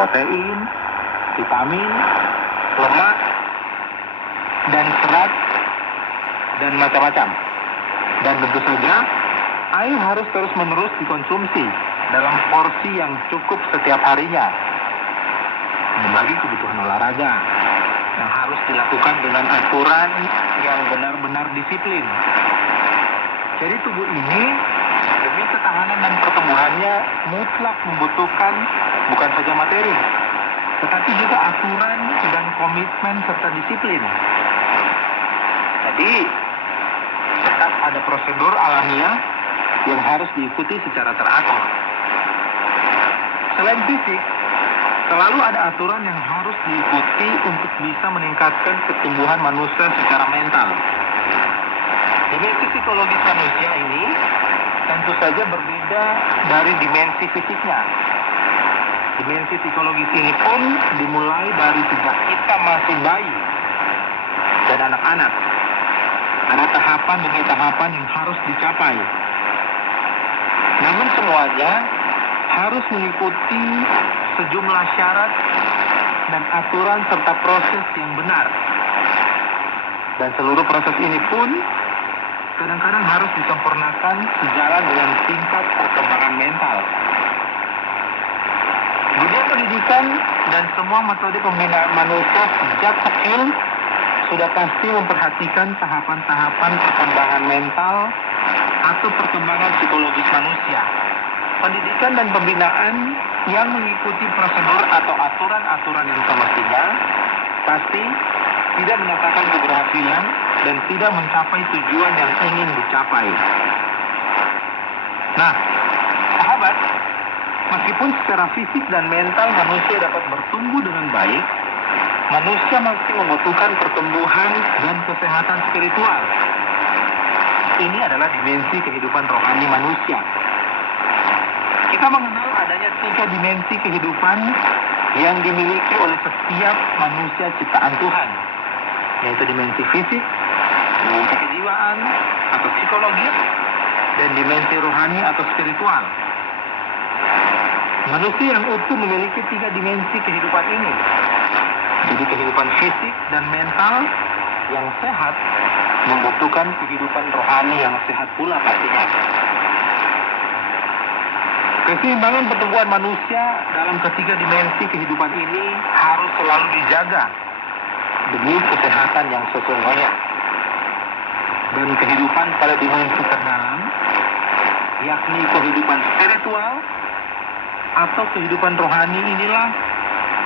protein, vitamin, lemak, dan serat, dan macam-macam. Dan tentu saja, air harus terus-menerus dikonsumsi dalam porsi yang cukup setiap harinya. Belum lagi kebutuhan olahraga yang harus dilakukan dengan aturan yang benar-benar disiplin. Jadi tubuh ini demi ketahanan dan pertumbuhannya mutlak membutuhkan bukan saja materi, tetapi juga aturan dan komitmen serta disiplin. Jadi tetap ada prosedur alamiah yang harus diikuti secara teratur. Selain fisik, selalu ada aturan yang harus diikuti untuk bisa meningkatkan pertumbuhan manusia secara mental. Dimensi psikologis manusia ini tentu saja berbeda dari dimensi fisiknya. Dimensi psikologis ini pun dimulai dari sejak kita masih bayi dan anak-anak. Ada tahapan demi tahapan yang harus dicapai. Namun semuanya harus mengikuti sejumlah syarat dan aturan serta proses yang benar. Dan seluruh proses ini pun kadang-kadang harus disempurnakan sejalan dengan tingkat perkembangan mental. Dunia pendidikan dan semua metode pembinaan manusia sejak kecil sudah pasti memperhatikan tahapan-tahapan perkembangan mental atau perkembangan psikologis manusia. Pendidikan dan pembinaan yang mengikuti prosedur atau aturan-aturan yang semestinya pasti tidak menyatakan keberhasilan dan tidak mencapai tujuan yang ingin dicapai. Nah, sahabat, meskipun secara fisik dan mental manusia dapat bertumbuh dengan baik, manusia masih membutuhkan pertumbuhan dan kesehatan spiritual. Ini adalah dimensi kehidupan rohani manusia. Kita mengenal adanya 3 dimensi kehidupan yang dimiliki oleh setiap manusia ciptaan Tuhan, yaitu dimensi fisik, dimensi kejiwaan atau psikologis, dan dimensi rohani atau spiritual. Manusia yang utuh memiliki 3 dimensi kehidupan ini. Jadi kehidupan fisik dan mental yang sehat membutuhkan kehidupan rohani yang sehat pula pastinya. Keseimbangan pertumbuhan manusia dalam ketiga dimensi kehidupan ini harus selalu dijaga demi kesehatan yang sesungguhnya. Dan kehidupan pada dimensi terdalam, yakni kehidupan spiritual atau kehidupan rohani inilah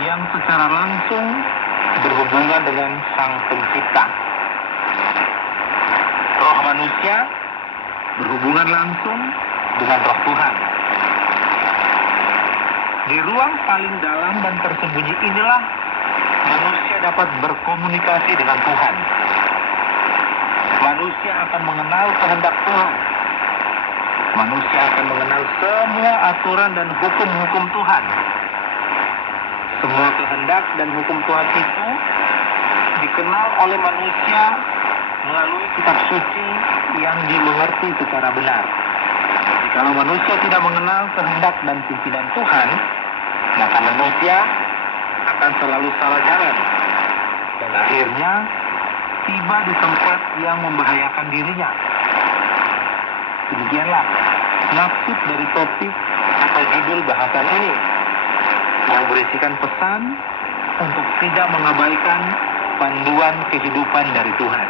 yang secara langsung berhubungan dengan Sang Pencipta. Roh manusia berhubungan langsung dengan roh Tuhan. Di ruang paling dalam dan tersembunyi inilah manusia dapat berkomunikasi dengan Tuhan. Manusia akan mengenal kehendak Tuhan. Manusia akan mengenal semua aturan dan hukum-hukum Tuhan. Semua kehendak dan hukum Tuhan itu dikenal oleh manusia melalui kitab suci yang dimengerti secara benar. Jika manusia tidak mengenal kehendak dan pimpinan Tuhan, maka manusia akan selalu salah jalan dan akhirnya tiba di tempat yang membahayakan dirinya. Demikianlah maksud dari topik atau judul bahasan ini, yang berisikan pesan untuk tidak mengabaikan panduan kehidupan dari Tuhan.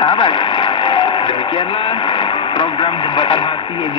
Sahabat, demikianlah program Jembatan Hati edisi